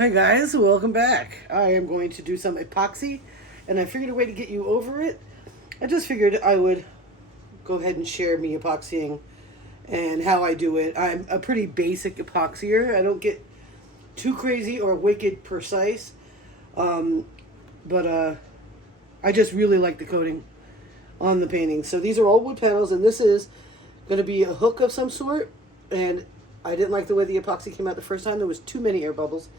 Hi guys, welcome back. I am going to do some epoxy and I figured a way to get you over it. I just figured I would go ahead and share me epoxying and how I do it. I'm a pretty basic epoxier. I don't get too crazy or wicked precise. But I just really like the coating on the painting. So these are all wood panels and this is going to be a hook of some sort, and I didn't like the way the epoxy came out the first time. There was too many air bubbles.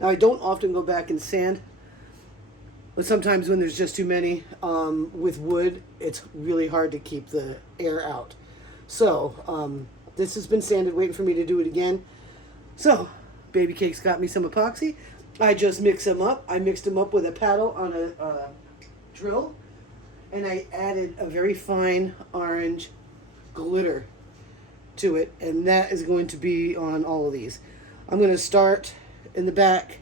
Now, I don't often go back and sand, but sometimes when there's just too many, with wood, it's really hard to keep the air out. So, this has been sanded, waiting for me to do it again. So, Baby Cake's got me some epoxy. I just mix them up. I mixed them up with a paddle on a drill, and I added a very fine orange glitter to it, and that is going to be on all of these. I'm going to start in the back,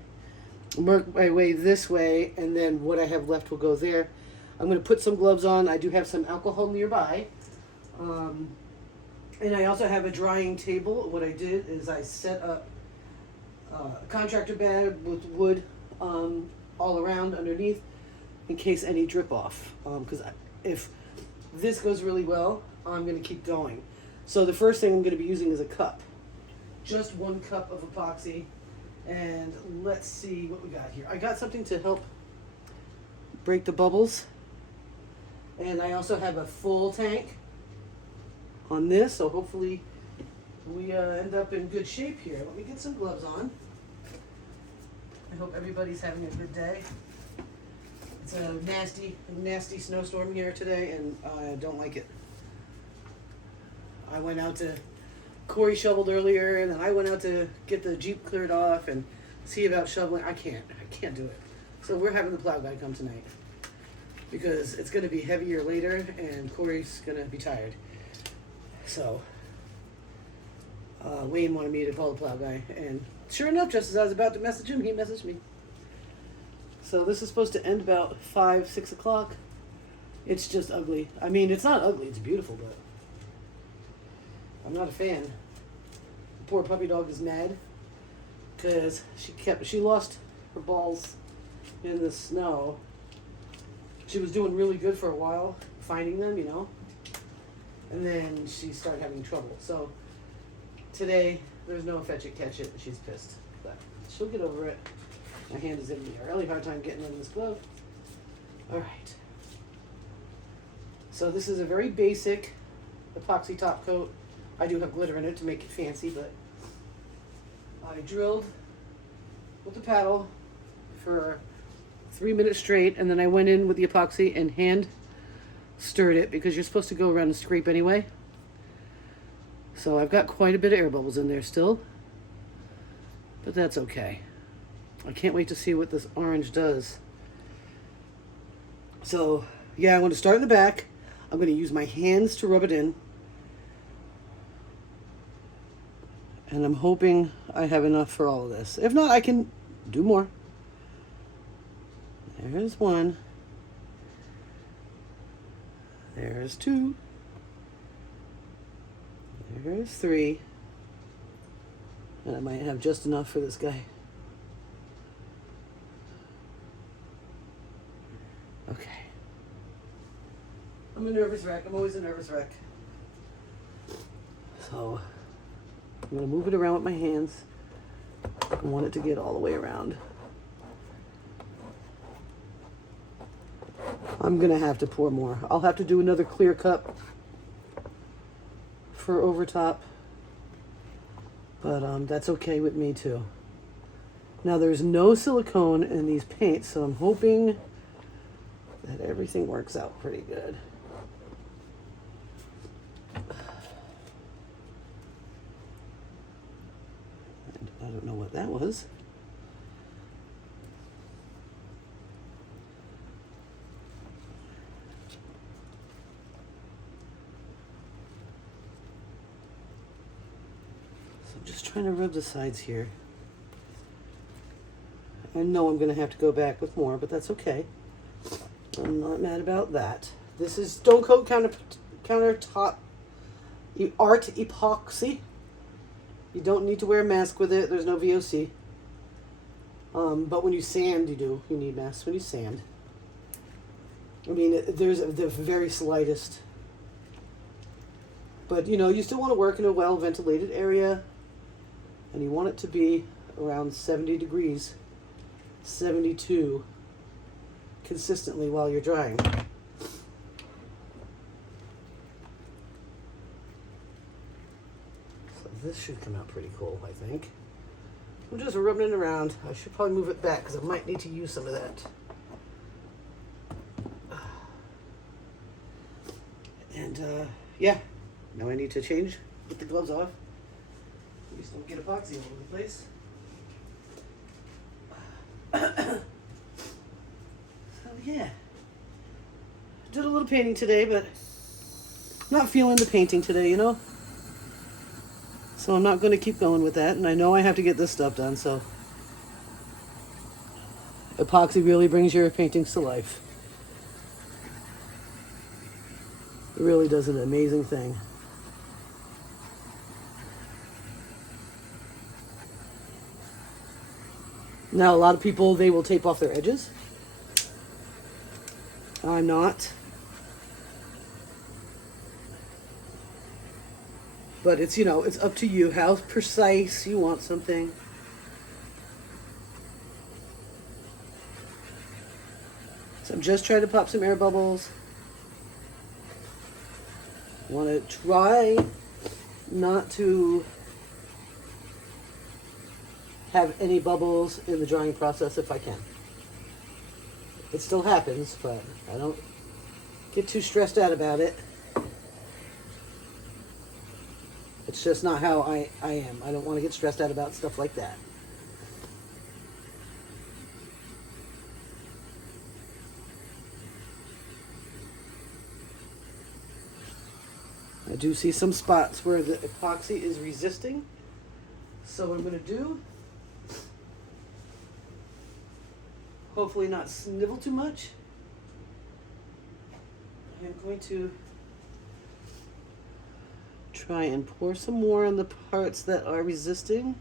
work my way this way, and then what I have left will go there. I'm going to put some gloves on. I do have some alcohol nearby, and I also have a drying table. What I did is I set up a contractor bed with wood all around underneath in case any drip off, because if this goes really well, I'm going to keep going. So the first thing I'm going to be using is a cup, just 1 cup of epoxy. And let's see what we got here. I got something to help break the bubbles. And I also have a full tank on this, so hopefully we end up in good shape here. Let me get some gloves on. I hope everybody's having a good day. It's a nasty snowstorm here today, and I don't like it. I went out to Corey shoveled earlier, and then I went out to get the Jeep cleared off and see about shoveling. I can't do it. So we're having the plow guy come tonight because it's going to be heavier later, and Corey's going to be tired. So Wayne wanted me to call the plow guy, and sure enough, just as I was about to message him, he messaged me. So this is supposed to end about 5, 6 o'clock. It's just ugly. I mean, it's not ugly. It's beautiful, but I'm not a fan. The poor puppy dog is mad because she lost her balls in the snow. She was doing really good for a while, finding them, and then she started having trouble. So today, there's no fetch it, catch it, and she's pissed. But she'll get over it. My hand is in a really hard time getting in this glove. All right. So this is a very basic epoxy top coat. I do have glitter in it to make it fancy, but I drilled with the paddle for 3 minutes straight, and then I went in with the epoxy and hand stirred it because you're supposed to go around and scrape anyway. So I've got quite a bit of air bubbles in there still, but that's okay. I can't wait to see what this orange does. So yeah, I'm going to start in the back. I'm going to use my hands to rub it in. And I'm hoping I have enough for all of this. If not, I can do more. There's 1. There's 2. There's 3. And I might have just enough for this guy. Okay. I'm a nervous wreck. I'm always a nervous wreck. So I'm going to move it around with my hands. I want it to get all the way around. I'm going to have to pour more. I'll have to do another clear cup for over top. But that's okay with me too. Now there's no silicone in these paints, so I'm hoping that everything works out pretty good. I don't know what that was. So I'm just trying to rub the sides here. I know I'm going to have to go back with more, but that's okay. I'm not mad about that. This is Stone Coat countertop art epoxy. You don't need to wear a mask with it. There's no VOC. But when you sand, you need masks when you sand. I mean, there's the very slightest. But, you still want to work in a well-ventilated area. And you want it to be around 70 degrees, 72, consistently while you're drying. So this should come out pretty cool, I think. I'm just rubbing it around. I should probably move it back because I might need to use some of that. And, yeah. Now I need to get the gloves off. We just don't get epoxy all over the place. So yeah. Did a little painting today, but not feeling the painting today, So I'm not going to keep going with that, and I know I have to get this stuff done, so epoxy really brings your paintings to life. It really does an amazing thing. Now, a lot of people, they will tape off their edges. I'm not. But it's, it's up to you how precise you want something. So I'm just trying to pop some air bubbles. Want to try not to have any bubbles in the drying process if I can. It still happens, but I don't get too stressed out about it. It's just not how I am. I don't want to get stressed out about stuff like that. I do see some spots where the epoxy is resisting. So what I'm going to do, hopefully not snivel too much, I'm going to try and pour some more on the parts that are resisting.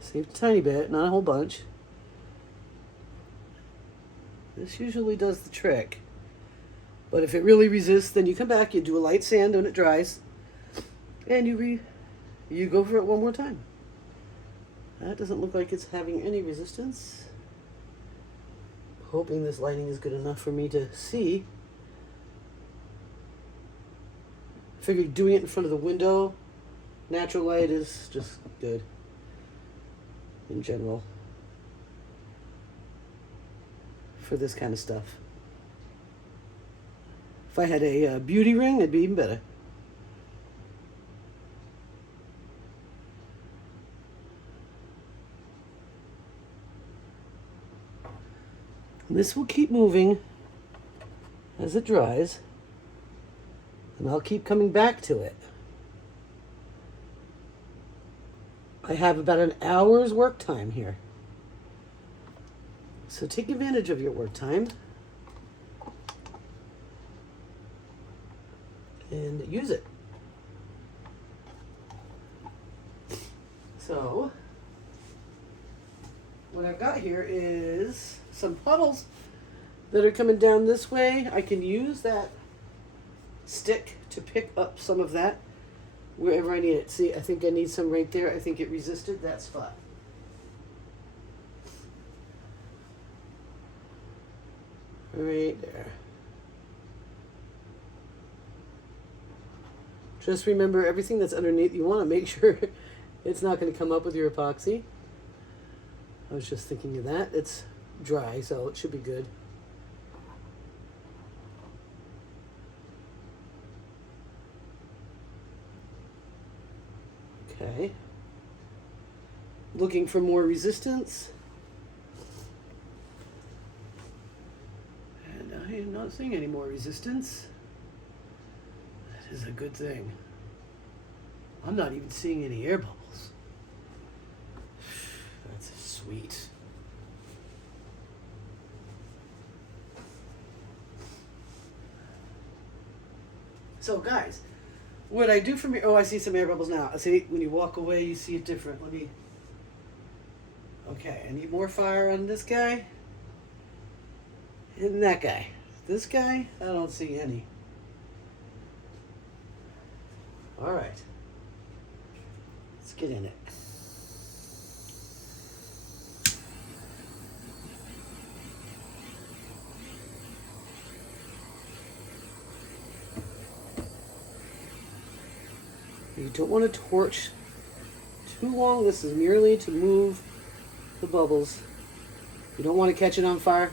Save a tiny bit, not a whole bunch. This usually does the trick. But if it really resists, then you come back, you do a light sand when it dries, and you go for it one more time. That doesn't look like it's having any resistance. Hoping this lighting is good enough for me to see. Figured doing it in front of the window, natural light is just good in general for this kind of stuff. If I had a beauty ring, it'd be even better. This will keep moving as it dries, and I'll keep coming back to it. I have about an hour's work time here. So take advantage of your work time and use it. So what I've got here is some puddles that are coming down this way. I can use that stick to pick up some of that wherever I need it. See, I think I need some right there. I think it resisted that spot. Right there. Just remember, everything that's underneath, you want to make sure it's not going to come up with your epoxy. I was just thinking of that. It's dry, so it should be good. Okay. Looking for more resistance. And I am not seeing any more resistance. That is a good thing. I'm not even seeing any air bubbles. That's sweet. So guys, What I do from here, oh, I see some air bubbles now. See, when you walk away, you see it different. Let me, okay, I need more fire on this guy and that guy. This guy, I don't see any. All right, let's get in it. You don't want to torch too long. This is merely to move the bubbles. You don't want to catch it on fire.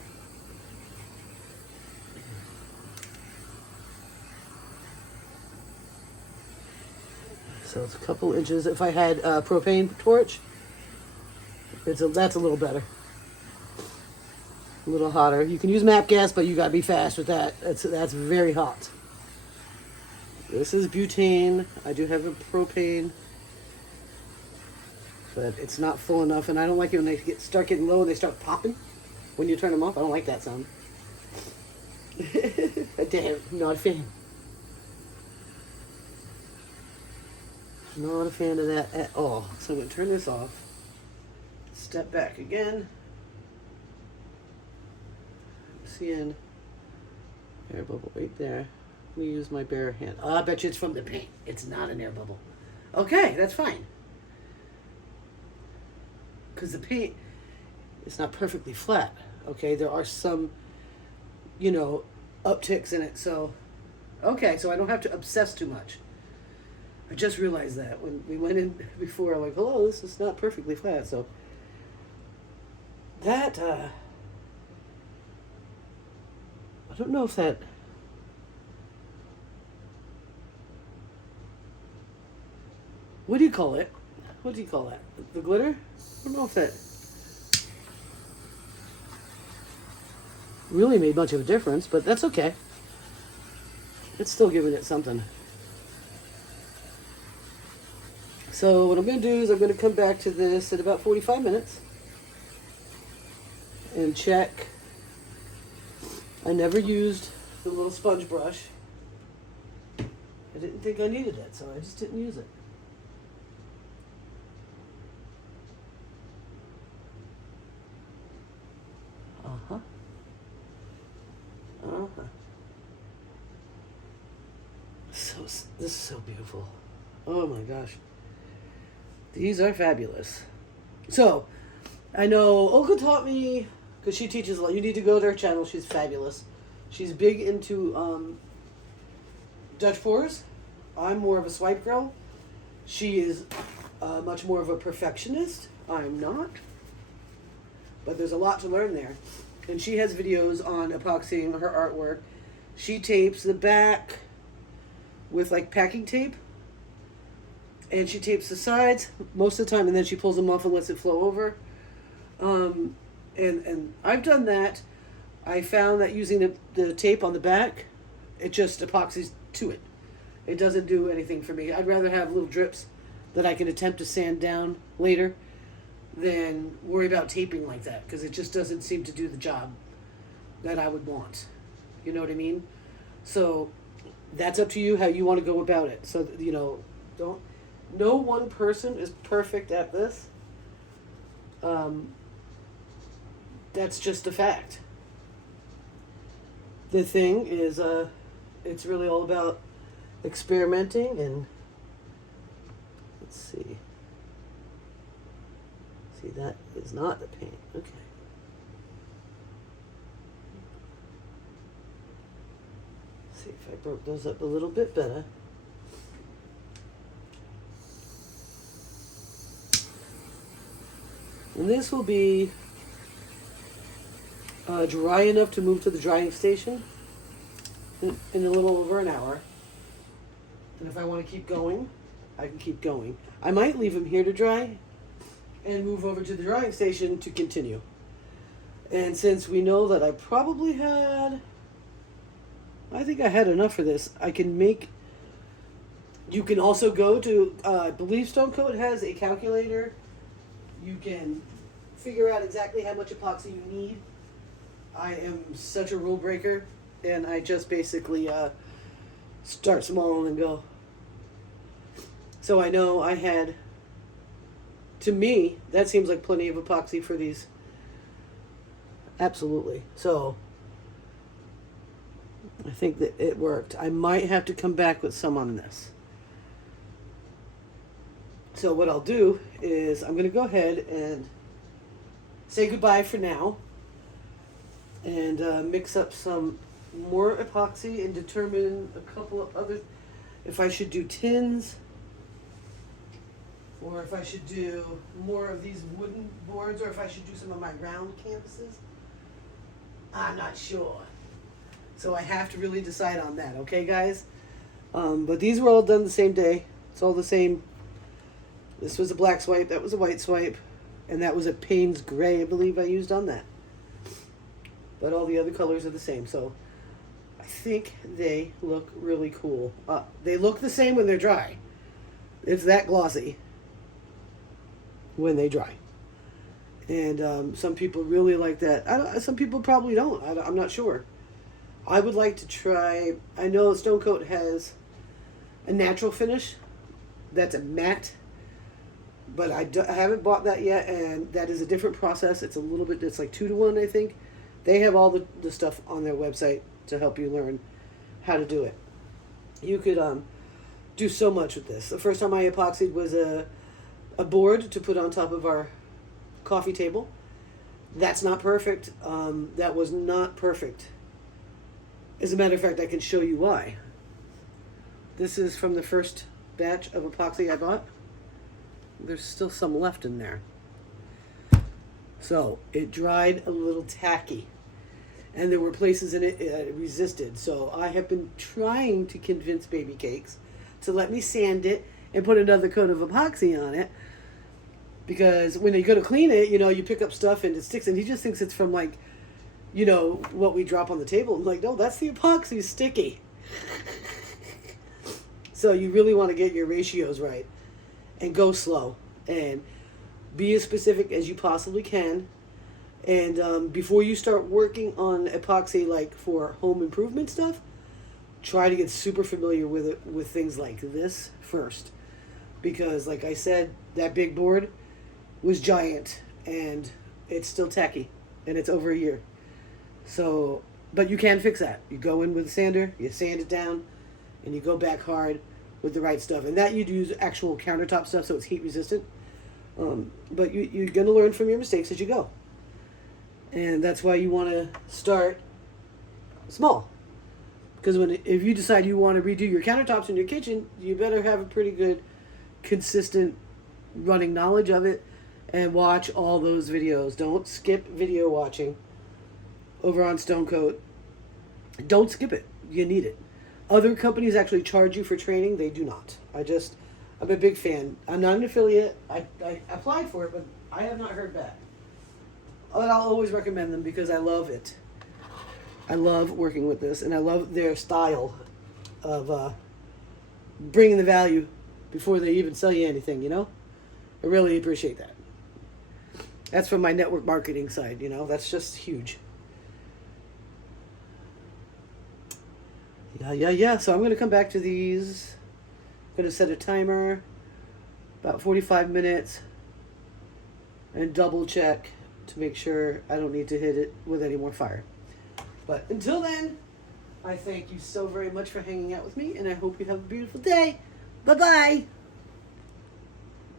So it's a couple inches. If I had a propane torch, that's a little better. A little hotter. You can use MAP gas, but you gotta be fast with that. That's very hot. This is butane. I do have a propane, but it's not full enough, and I don't like it when they start getting low and they start popping when you turn them off. I don't like that sound. Damn, not a fan. Not a fan of that at all. So I'm going to turn this off. Step back again. Seeing air bubble right there. Let me use my bare hand. Oh, I bet you it's from the paint. It's not an air bubble. Okay, that's fine. Because the paint is not perfectly flat. Okay, there are some, upticks in it. So, okay, so I don't have to obsess too much. I just realized that when we went in before, like, hello, this is not perfectly flat. So, that, I don't know if that... What do you call it? What do you call that? The glitter? I don't know if that really made much of a difference, but that's okay. It's still giving it something. So what I'm going to do is I'm going to come back to this at about 45 minutes and check. I never used the little sponge brush. I didn't think I needed it, so I just didn't use it. Uh-huh. This is so beautiful. Oh my gosh. These are fabulous. So, I know Olga taught me, because she teaches a lot. You need to go to her channel. She's fabulous. She's big into Dutch pours. I'm more of a swipe girl. She is much more of a perfectionist. I'm not. But there's a lot to learn there. And she has videos on epoxying her artwork. She tapes the back with like packing tape. And she tapes the sides most of the time, and then she pulls them off and lets it flow over. And I've done that. I found that using the tape on the back, it just epoxies to it. It doesn't do anything for me. I'd rather have little drips that I can attempt to sand down later than worry about taping like that, because it just doesn't seem to do the job that I would want. You know what I mean? So that's up to you how you want to go about it. So, no one person is perfect at this. That's just a fact. The thing is, it's really all about experimenting and let's see. See, that is not the paint. Okay. See if I broke those up a little bit better. And this will be dry enough to move to the drying station in a little over an hour. And if I want to keep going, I can keep going. I might leave them here to dry and move over to the drying station to continue. And since we know that I probably had, I think I had enough for this, I can make, you can also go to, I believe Stone Coat has a calculator. You can figure out exactly how much epoxy you need. I am such a rule breaker, and I just basically start small and then go. So I know I had, to me, that seems like plenty of epoxy for these. Absolutely. So I think that it worked. I might have to come back with some on this. So what I'll do is I'm going to go ahead and say goodbye for now and mix up some more epoxy and determine a couple of other, if I should do tins or if I should do more of these wooden boards or if I should do some of my round canvases. I'm not sure. So I have to really decide on that, okay guys? But these were all done the same day. It's all the same. This was a black swipe, that was a white swipe, and that was a Payne's gray, I believe I used on that. But all the other colors are the same, so I think they look really cool. They look the same when they're dry. It's that glossy when they dry. And some people really like that. Some people probably don't. I'm not sure. I would like to try, I know Stone Coat has a natural finish. That's a matte. But I haven't bought that yet, and that is a different process. It's a little bit, it's like 2-to-1, I think. They have all the stuff on their website to help you learn how to do it. You could do so much with this. The first time I epoxied was a board to put on top of our coffee table. That's not perfect. That was not perfect. As a matter of fact, I can show you why. This is from the first batch of epoxy I bought. There's still some left in there. So it dried a little tacky. And there were places in it it resisted. So I have been trying to convince Baby Cakes to let me sand it and put another coat of epoxy on it. Because when you go to clean it, you pick up stuff and it sticks. And he just thinks it's from like, what we drop on the table. I'm like, no, that's the epoxy sticky. So you really want to get your ratios right. And go slow. And be as specific as you possibly can. And before you start working on epoxy, like for home improvement stuff, try to get super familiar with it, with things like this first. Because like I said, that big board was giant and it's still tacky and it's over a year. So, but you can fix that. You go in with a sander, you sand it down, and you go back hard with the right stuff. And that you'd use actual countertop stuff so it's heat resistant. But you're going to learn from your mistakes as you go. And that's why you want to start small. Because if you decide you want to redo your countertops in your kitchen, you better have a pretty good, consistent running knowledge of it and watch all those videos. Don't skip video watching over on Stone Coat. Don't skip it. You need it. Other companies actually charge you for training. They do not. I'm a big fan. I'm not an affiliate. I applied for it, but I have not heard back. But I'll always recommend them because I love it. I love working with this, and I love their style of bringing the value before they even sell you anything, I really appreciate that. That's from my network marketing side, That's just huge. Yeah. So I'm going to come back to these. I'm going to set a timer, about 45 minutes, and double check to make sure I don't need to hit it with any more fire. But until then, I thank you so very much for hanging out with me, and I hope you have a beautiful day. Bye-bye.